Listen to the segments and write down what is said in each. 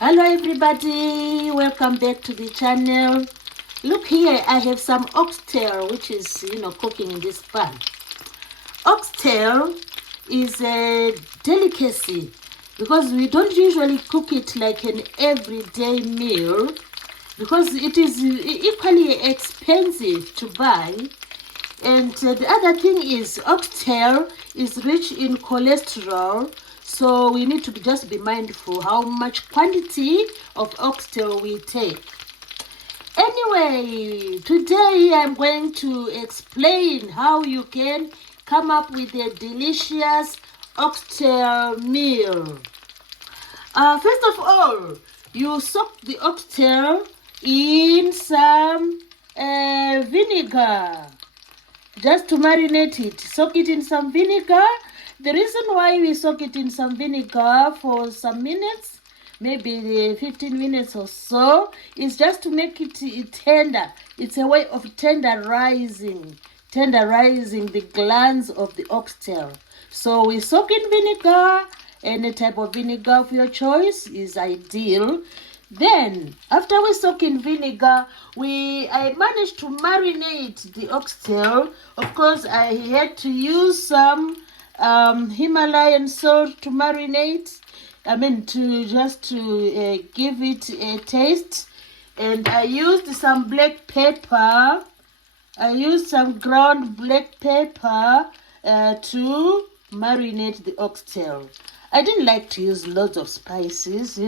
Hello everybody, welcome back to the channel. Look here, I have some oxtail which is cooking in this pan. Oxtail is a delicacy because we don't usually cook it like an everyday meal because it is equally expensive to buy. And the other thing is oxtail is rich in cholesterol, so we need to just be mindful how much quantity of oxtail we take. Anyway, today I'm going to explain how you can come up with a delicious oxtail meal. First of all, you soak the oxtail in some vinegar. Just to marinate it, soak it in some vinegar. The reason why we soak it in some vinegar for some minutes, maybe 15 minutes or so, is just to make it tender. It's a way of tenderizing the glands of the oxtail. So we soak in vinegar. Any type of vinegar of your choice is ideal. Then, after we soak in vinegar, I managed to marinate the oxtail. Of course, I had to use some Himalayan salt to marinate. To give it a taste. And I used some black pepper. I used some ground black pepper to marinate the oxtail. I didn't like to use lots of spices,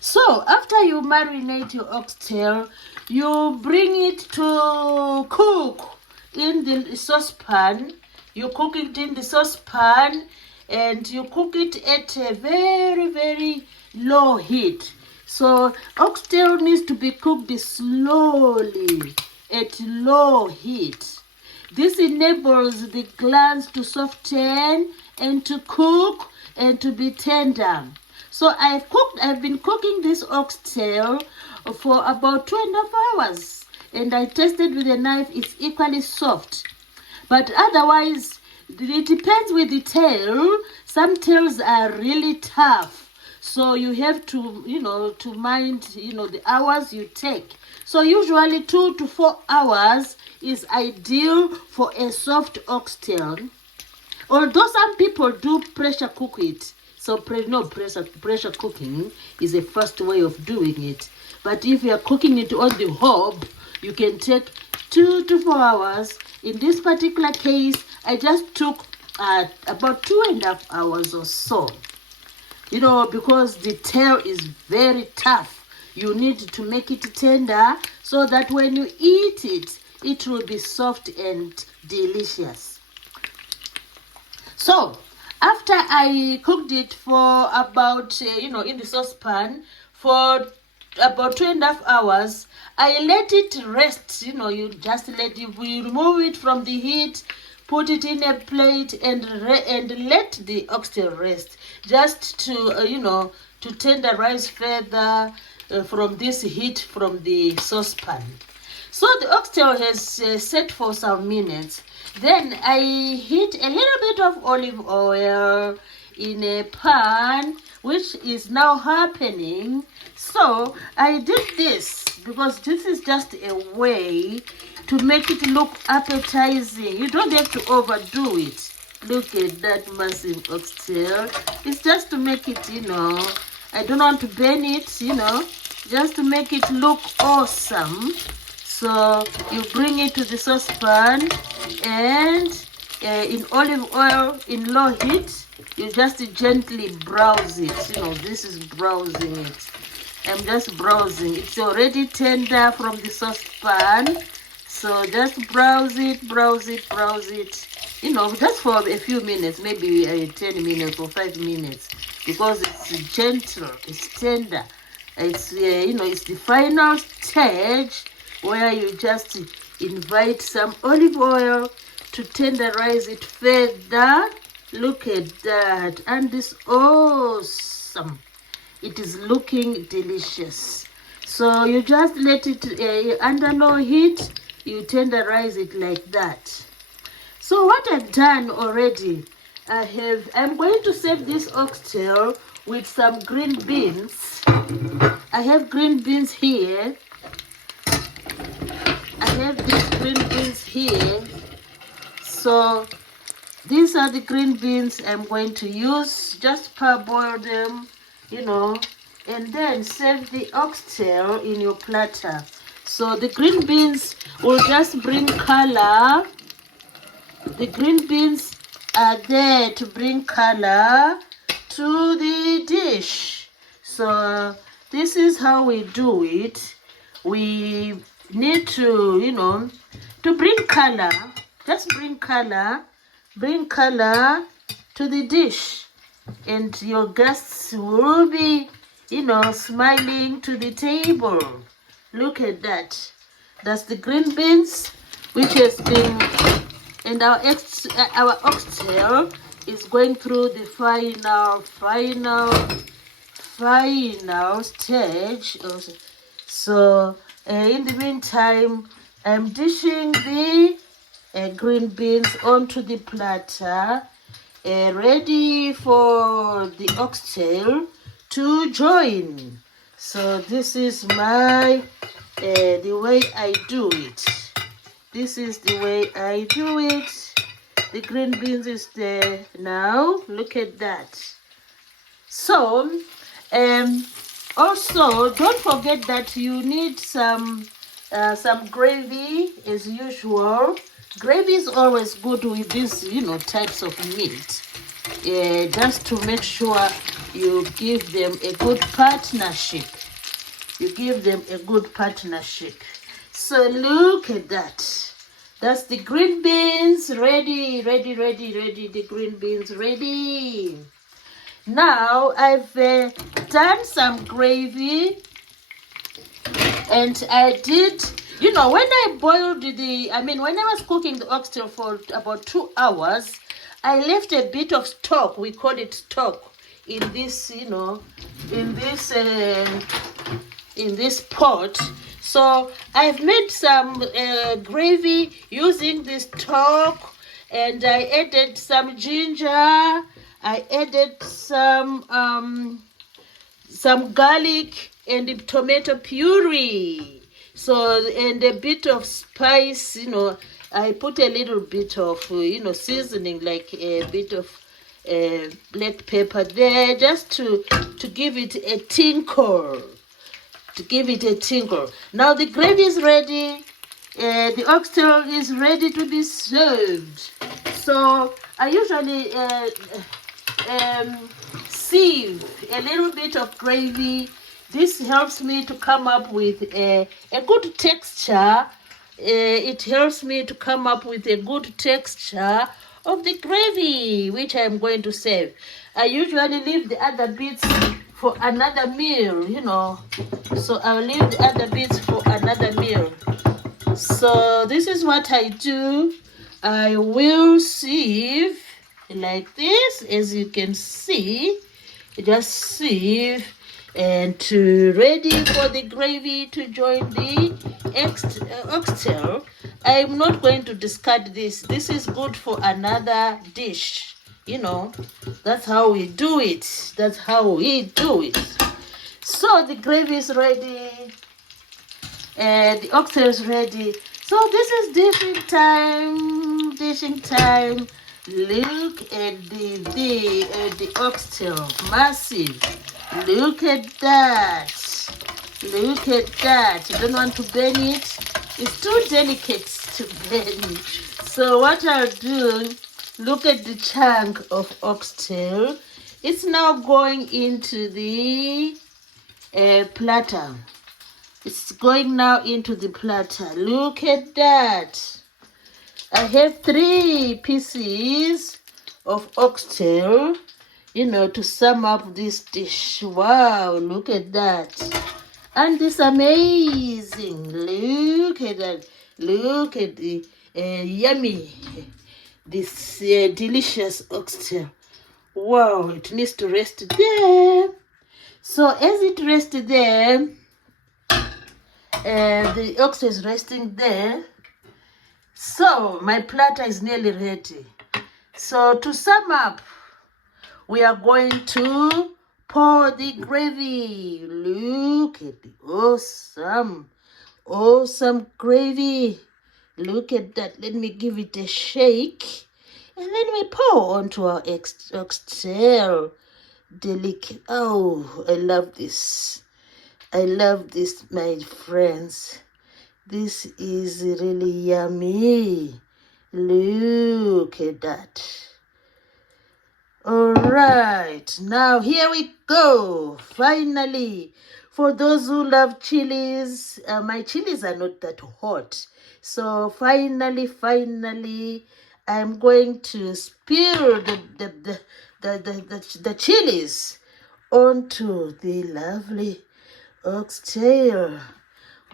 So, after you marinate your oxtail, you bring it to cook in the saucepan. You cook it in the saucepan and you cook it at a very, very low heat. So, oxtail needs to be cooked slowly at low heat. This enables the glands to soften and to cook and to be tender. So I've been cooking this oxtail for about 2.5 hours. And I tested with a knife, it's equally soft. But otherwise, it depends with the tail. Some tails are really tough. So you have to, to mind, the hours you take. So usually 2 to 4 hours is ideal for a soft oxtail. Although some people do pressure cook it. So pressure cooking is a first way of doing it. But if you are cooking it on the hob, you can take 2 to 4 hours. In this particular case, I just took about 2.5 hours or so. Because the tail is very tough. You need to make it tender so that when you eat it, it will be soft and delicious. So, after I cooked it for about, in the saucepan for about 2.5 hours, I let it rest. You just you remove it from the heat, put it in a plate and let the oxtail rest. Just to, to tenderize further from this heat from the saucepan. So the oxtail has set for some minutes. Then I heat a little bit of olive oil in a pan, which is now happening. So I did this because this is just a way to make it look appetizing. You don't have to overdo it. Look at that massive oxtail. It's just to make it, I don't want to burn it, just to make it look awesome. So you bring it to the saucepan and in olive oil in low heat, you just gently browse it. This is browsing it. I'm just browsing. It's already tender from the saucepan. So just browse it. Just for a few minutes, maybe 10 minutes or 5 minutes. Because it's gentle, it's tender. It's, it's the final stage where you just invite some olive oil to tenderize it further. Look at that. And it's awesome. It is looking delicious. So you just let it under low heat. You tenderize it like that. So what I've done already, I'm going to save this oxtail with some green beans. I have green beans here. I have these green beans here. So these are the green beans I'm going to use. Just parboil them, and then serve the oxtail in your platter. So the green beans will just bring color. The green beans are there to bring color to the dish. So this is how we do it. We need to, to bring color. Just bring color to the dish. And your guests will be, smiling to the table. Look at that. That's the green beans, which has been, and our oxtail is going through the final stage. So in the meantime, I'm dishing the green beans onto the platter, ready for the oxtail to join. So this is the way I do it. This is the way I do it. The green beans is there now. Look at that. So also don't forget that you need some gravy as usual. Gravy is always good with these types of meat, just to make sure you give them a good partnership. So look at that. That's the green beans ready. The green beans ready. Now I've done some gravy, and I did, when I boiled when I was cooking the oxtail for about 2 hours, I left a bit of stock. We call it stock in this, in this pot. So I've made some gravy using this stock, and I added some ginger. I added some garlic and tomato puree. So, and a bit of spice, I put a little bit of, seasoning, like a bit of black pepper there, just to give it a tinkle. Now the gravy is ready. The oxtail is ready to be served. So I usually sieve a little bit of gravy. This helps me to come up with a good texture. It helps me to come up with a good texture of the gravy, which I'm going to serve. I usually leave the other bits for another meal, So I'll leave the other bits for another meal. So this is what I do. I will sieve like this, as you can see. Just sieve and ready for the gravy to join the oxtail. I'm not going to discard this. This is good for another dish. That's how we do it. So the gravy is ready. The oxtail is ready. So this is dishing time. Look at the oxtail, massive. Look at that. I don't want to burn it. It's too delicate to burn. So what I'll do, look at the chunk of oxtail. It's now going into the platter. It's going now into the platter. Look at that. I have 3 pieces of oxtail, to sum up this dish. Wow, look at that. And it's amazing. Look at that. Look at the yummy, this delicious oxtail. Wow, it needs to rest there. So as it rests there, the oxtail is resting there. So my platter is nearly ready. So to sum up, we are going to pour the gravy. Look at the awesome gravy. Look at that. Let me give it a shake. And then we pour onto our oxtail. Oh, I love this. I love this, my friends. This is really yummy. Look at that. All right, now here we go. Finally, for those who love chilies, my chilies are not that hot. So finally, I'm going to spill the chilies onto the lovely oxtail.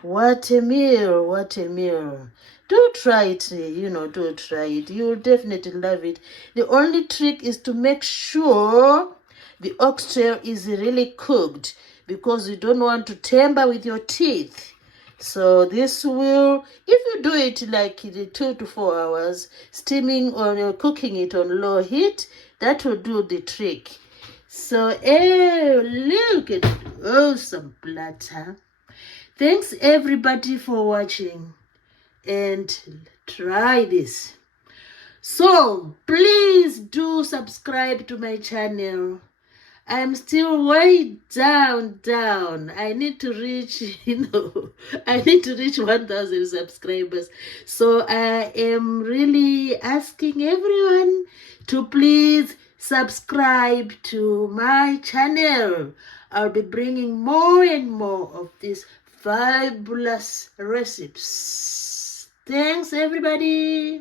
What a meal, what a meal. Do try it, do try it. You'll definitely love it. The only trick is to make sure the oxtail is really cooked, because you don't want to tamper with your teeth. So this will, if you do it like 2 to 4 hours, steaming or cooking it on low heat, that will do the trick. So, look at awesome platter. Thanks everybody for watching, and try this. So please do subscribe to my channel. I'm still way down. I need to reach, I need to reach 1,000 subscribers. So I am really asking everyone to please subscribe to my channel. I'll be bringing more and more of these fabulous recipes. Thanks, everybody.